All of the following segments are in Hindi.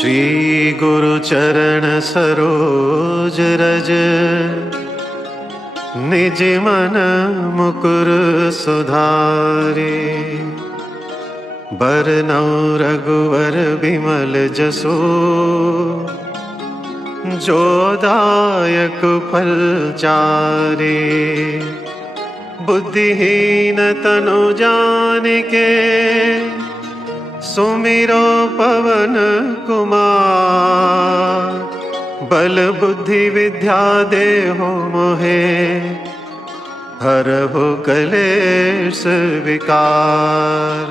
श्री गुरु चरण सरोज रज, निज मन मुकुर सुधारे। बरनौ रघुवर बिमल जसो, जो दायक फल चारे। बुद्धिहीन तनु जानिके, सुमिरो पवन कुमार। बल बुद्धि विद्या देहो मोहे, हरहु कलेश विकार।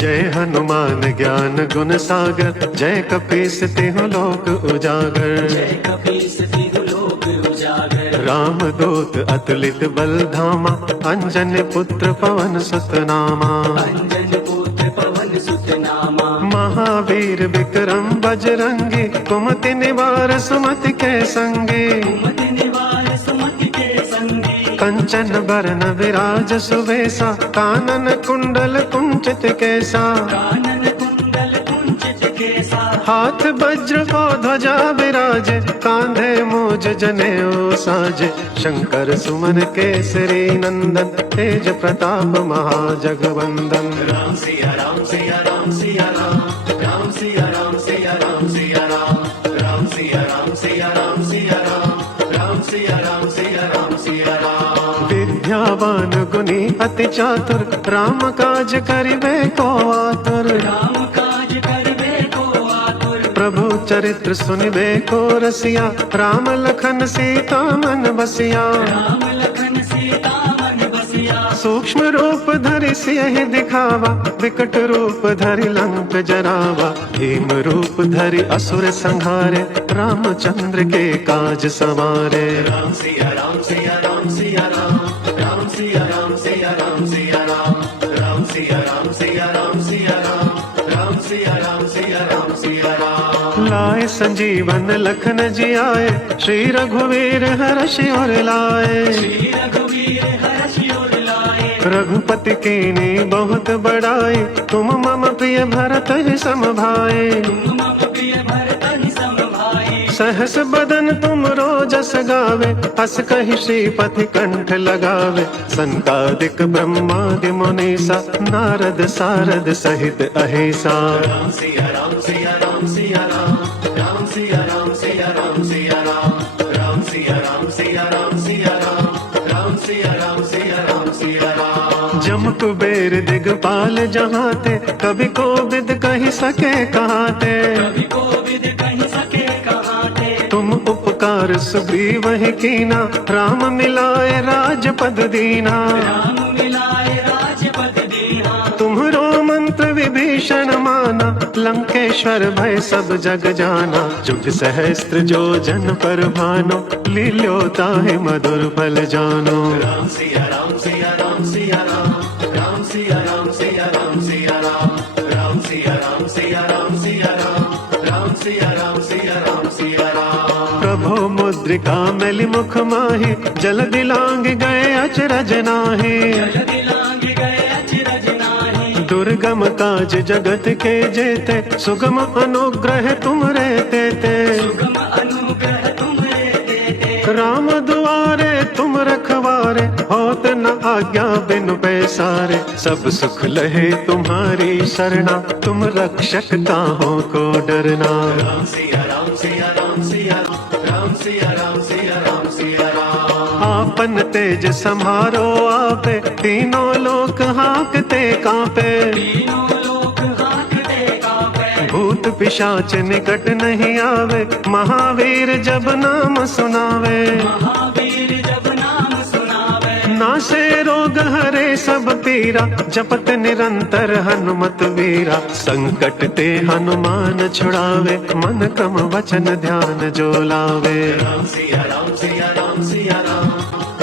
जय हनुमान ज्ञान गुण सागर, जय कपीस तिहुँ लोक उजागर। जय कपीस तिहुँ लोक उजागर। राम दूत अतुलित बल धामा, अंजन पुत्र पवन सुत नामा। अंजन पुत्र पवन सुत नामा। महावीर विक्रम बजरंगी, कुमति निवार सुमति के संगी। कुमति निवार सुमति के संगी। कंचन बरन विराज सुवेसा, कानन कुंडल कुंचित केसा। कानन कुंडल कुंचित केसा। हाथ वज्र और ध्वजा विराजे, कांधे मूज जनेऊ साजे। शंकर सुमन केसरी नंदन, तेज प्रताप महाजगवंदन। राम सिया राम सिया राम सिया राम। राम सिया राम सिया राम सिया राम। राम सिया राम सिया राम सिया राम। राम सिया राम सिया राम सिया राम। विद्यावान गुणी अति चातुर, राम काज करिबे को आतुर। राम काज करिबे को आतुर। प्रभु चरित्र सुनिबे को रसिया, राम लखन सीता मन बसिया। राम लखन सीता मन बसिया। सूक्ष्म रूप धरि सियहि दिखावा, विकट रूप धरि लंक जरावा। भीम रूप धरि असुर संहारे, रामचंद्र के काज सवारे। राम सिया राम सिया राम सिया राम। राम सिया राम सिया राम सिया राम। राम सिया राम सिया राम सिया राम। राम सिया राम सिया राम सिया राम। लाए संजीवन लखन जियाए, श्री रघुवीर हर्षि उर लाए। श्री रघुवीर हर्षि उर लाए। रघुपति कीन्ही बहुत बड़ाई, तुम मम प्रिय भरत ही सम भाई। तुम मम प्रिय भरत ही सम भाई। सहस बदन तुम रोजस गावे, हस कहि श्रीपति कंठ लगावे। सनकादिक ब्रह्मादि मुनीसा, नारद सारद सहित अहिसा। राम सिया राम सिया राम सिया राम। राम सिया राम सिया राम सिया राम। राम सिया राम सिया राम सिया राम। राम सिया राम सिया राम सिया राम। जम कुबेर दिगपाल जहाते, कभी कोविद कहि सके कहाते। कभी कोविद कहि सके कहाते। तुम उपकार सुग्रीव ही कीना, राम मिलाए राजपद दीना। राम मिलाए राजपद दीना। तुम्हरो मंत्र विभीषण माना, लंकेश्वर भय सब जग जाना। जुग सहस्त्र जो जन पर भानो, लील्यो ताहि मधुर फल जानो। राम सिया राम सिया राम सिया राम। राम सिया राम सिया राम सिया राम। राम सिया राम सिया राम सिया राम। राम सिया राम सिया राम सिया राम। प्रभु मुद्रिका मैलि मुख माहि, जल दिलांग गए अचरज नाहि। जल दिलांग गए अचरज नाहि। दुर्गम काज जगत के जेते, सुगम अनुग्रह तुमरे तेते। सुगम अनुग्रह तुमरे तेते। राम दुआरे तुम रखवारे, होत न आज्ञा बिनु पैसारे। सब सुख लहे तुम्हारी शरणा, तुम रक्षक काहू को डरना। राम सिया राम सिया राम सिया राम। राम सिया राम सिया राम सिया राम। आपन तेज संहारो आपे, तीनों लोक हाकते कांपे। तीनों लोक हाकते कांपे। भूत पिशाच निकट नहीं आवे, महावीर जब नाम सुनावे। महावीर जब नाम सुनावे। नासे रोग हरे सब पीरा, जपत निरंतर हनुमत वीरा। संकट ते हनुमान छुड़ावे, मन क्रम वचन ध्यान जो लावे। राम सिया राम सिया राम सिया राम।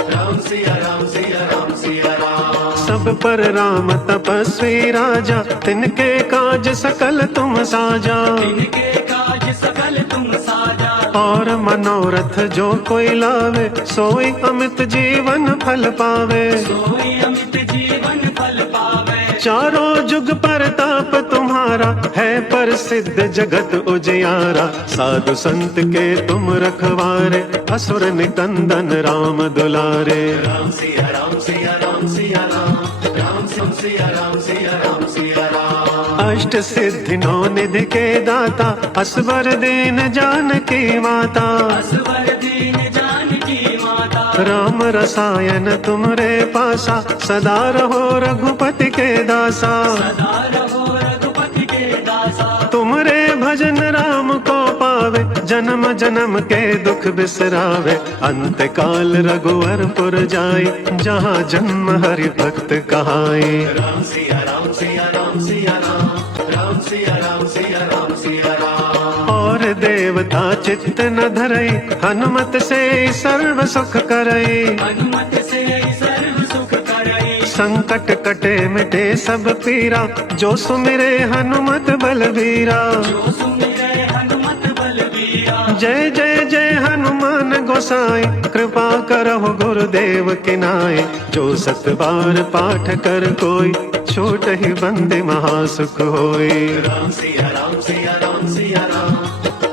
राम सिया राम सिया राम सिया राम। सब पर राम तपस्वी राजा, तिनके काज सकल तुम साजा। तिनके काज सकल तुम साजा। और मनोरथ जो कोई लावे सोई अमित जीवन फल पावे। सोई अमित जीवन फल पावे। चारों जुग परताप तुम्हारा है प्रसिद्ध जगत उजियारा। साधु संत के तुम रखवारे असुर निकंदन राम दुलारे। राम सिया राम सिया राम सिया राम, राम सिया राम सिया राम सिया राम। अष्ट सिद्धि नौ निधि के दाता असवर दीन जानकी माता। असवर दीन जानकी माता। राम रसायन तुमरे पासा सदा रहो रघुपति के दासा। सदा रहो रघुपति के दासा। तुमरे भजन राम को पावे जन्म जन्म के दुख बिसरावे। अंत काल रघुवरपुर जाई जहाँ जन्म हरि भक्त कहाई। राम सिया राम सिया राम सिया राम, राम सिया राम सिया राम सिया राम। और देवता चित्त न धरई हनुमत से सर्व सुख करई। हनुमत से सर्व सुख करई। संकट कटे मिटे सब पीरा जो सुमिरे हनुमत बलबीरा। जो सुमिरे हनुमत बलबीरा। जय जय जय हनुमान गोसाई कृपा करहु गुरुदेव की नाई। जो सत बार पाठ कर कोई छोट ही बंदे महासुख होई। राम सिया राम सिया राम सिया राम,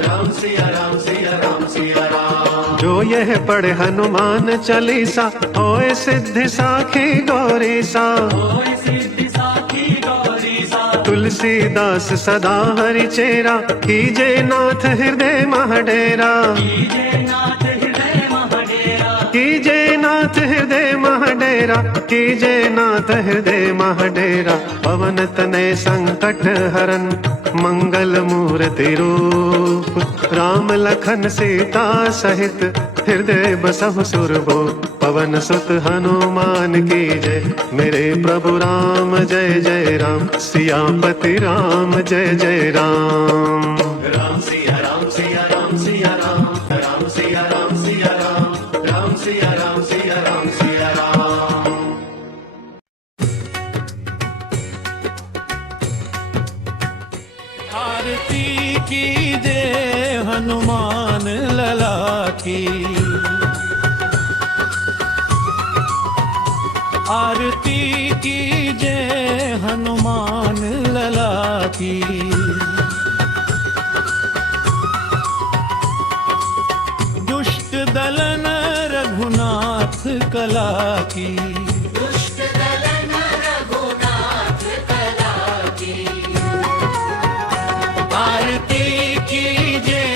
राम सिया राम सिया राम सिया राम। जो यह पढ़े हनुमान चालीसा होए सिद्धि साखी गौरी सा। होय सिद्धि साखी गौरी सा। तुलसीदास सदा हरि चेरा कीजे नाथ हृदय महडेरा। कीजे नाथ हृदय महडेरा। कीजे नाथ हृदय महडेरा। कीजे नाथ हृदय महडेरा। पवन तनय संकट हरन मंगल मूर्ति रूप। राम लखन सीता सहित हृदय बसहु सुरभो। पवन सुत हनुमान की जय मेरे प्रभु राम जय जय राम। सियापति राम जय जय राम। राम सिया राम सिया राम सिया राम, राम सिया राम सिया राम, राम सिया राम सिया राम सिया राम। आरती कीजिए हनुमान लला की। आरती कीजिए हनुमान लला की। दुष्ट दलन रघुनाथ कला की। दुष्ट दलन रघुनाथ कला की। आरती कीजिए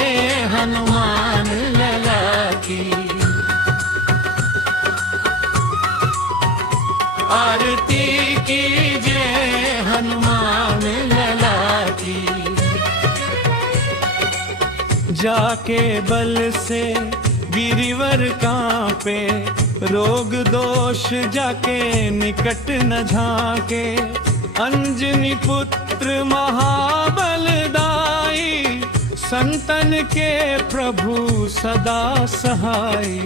हनुमान लला की। आरती कीजिए हनुमान लला की। जाके बल से गिरिवर कांपे रोग दोष जाके निकट न झाके। अंजनी पुत्र महाबलदाई संतन के प्रभु सदा सहाई।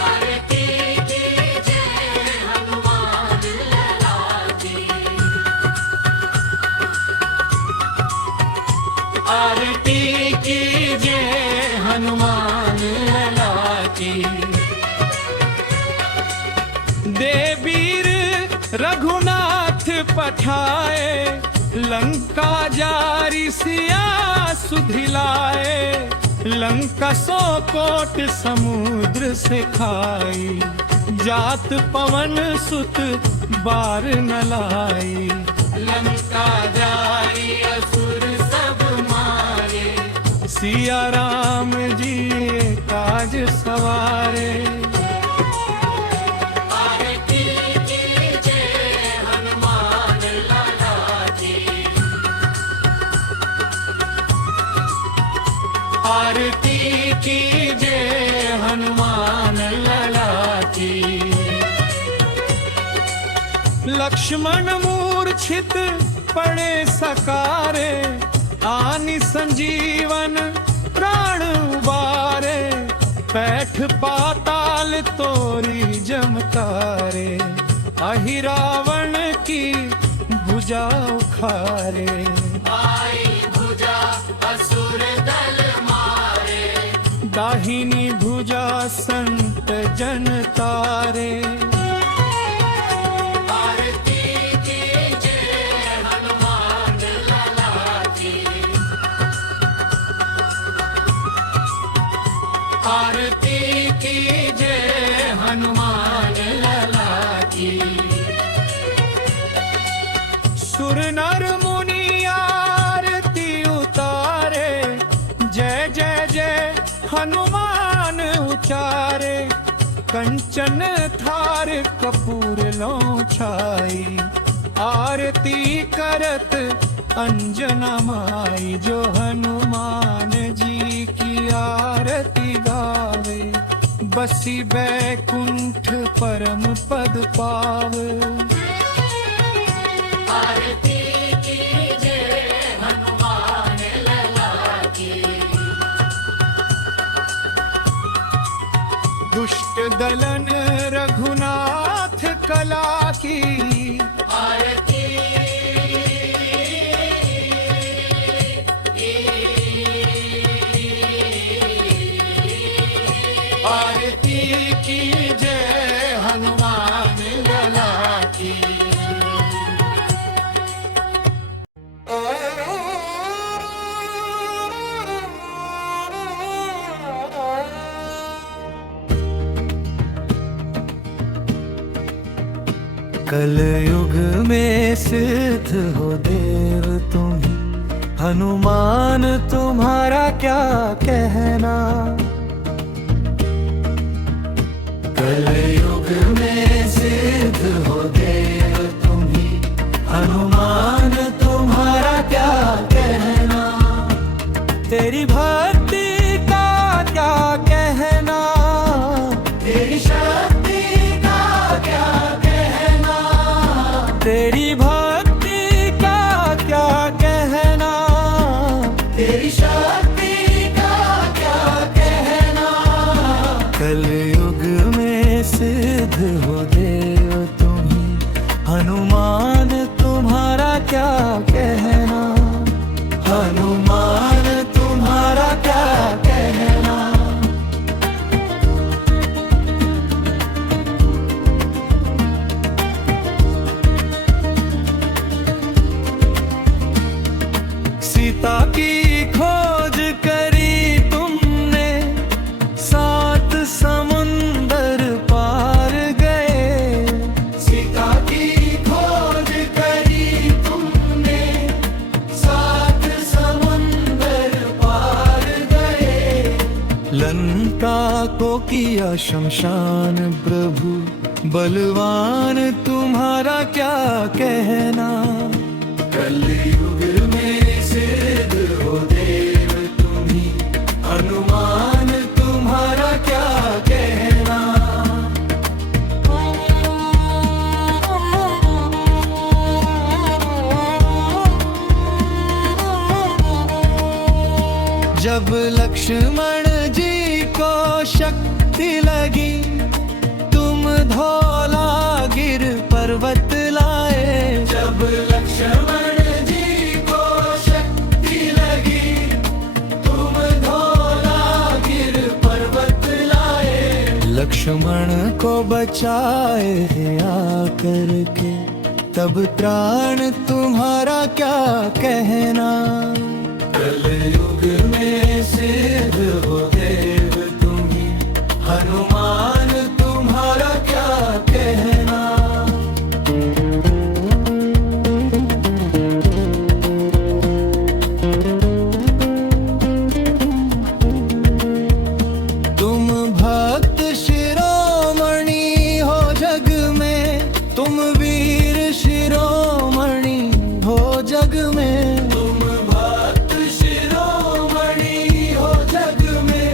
आरती कीजिए हनुमान लला की। आरती कीजिए हनुमान लला की। देवीर रघुनाथ पठाए लंका जारी सिया सुधिलाए। लंका सौ कोट समुद्र से खाई। जात पवन सुत बार न लाई। लंका जारी असुर सब मारे। सिया राम जी काज सवारे। आरती कीजिए हनुमान लला की। आरती कीजिए हनुमान लला की। लक्ष्मण मूर्छित पड़े सकारे। आनि संजीवन प्राण उबारे। पैठ पाताल तोरी जमकारे। अहि रावण की भुजा उखारे। आई भुजा असुर दल दाहिनी भुजा संत जन तारे। आरती कीजिए हनुमान लला की। आरती कीजिए हनुमान लला की। सुर नर मुनि आरती उतारे, जय जय जय हनुमान उचारे। कंचन थार कपूर लो छाई, आरती करत अंजना माई। जो हनुमान जी की आरती गावे, बसी बैकुंठ परम पद पावे। आरती कीजिए हनुमान लला की। दुष्ट दलन रघुनाथ कला की। आरती आरती कीजिए हनुमान लला की। कलयुग में सिद्ध हो देव तुम, हनुमान तुम्हारा क्या कहना। कलयुग में सिद्ध हो देव तुम, हनुमान तुम्हारा क्या कहना। तेरी भक्ति का क्या कहना, तेरी शक्ति का क्या कहना। तेरी भक्ति का क्या कहना, तेरी शक्ति का क्या कहना। कलयुग में सिद्ध हो देव तुम, हनुमान तुम्हारा क्या कहना। हनुमान तुम्हारा क्या कहना। सीता की खोज करी तुमने, 7 समुंदर पार गए। सीता की खोज करी तुमने, 7 समुंदर पार गए। लंका को किया शमशान प्रभु, बलवान तुम्हारा क्या कहना। कलयुग में सिद्ध हो देव तुम, हनुमान तुम्हारा क्या कहना। जब लक्ष्मण जी को शक्ति लगी, तुम धौला गिर पर्वत लाए। जब लक्ष्मण जी को शक्ति लगी, तुम धौला गिर पर्वत लाए। लक्ष्मण को बचाए आकर के, तब त्राण तुम्हारा क्या कहना। कलयुग में सिद्ध हो देव तुम, हनुमान तुम्हारा क्या कहना। तुम भक्त शिरोमणि हो जग में, तुम वीर शिरोमणि हो जग में। तुम भक्त शिरोमणि हो जग में,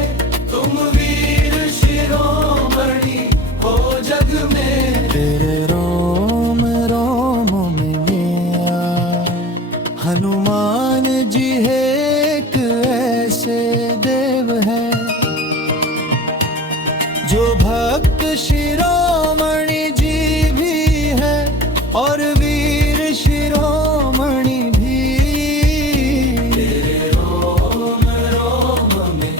तुम वीर शिरोमणि हो जग में। तेरे रोम रोम में मेरा हनुमान जी एक ऐसे देव है, जो भक्त शिरोमणि जी भी है और वीर शिरोमणि भी। तेरे रोम रोम में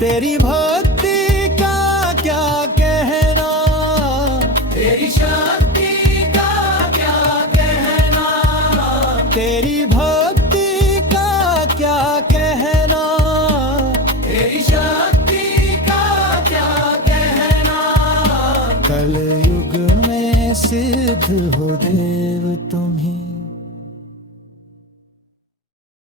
तेरी भक्ति का क्या कहना, तेरी शक्ति का क्या कहना, तेरी भक्ति का क्या कहना।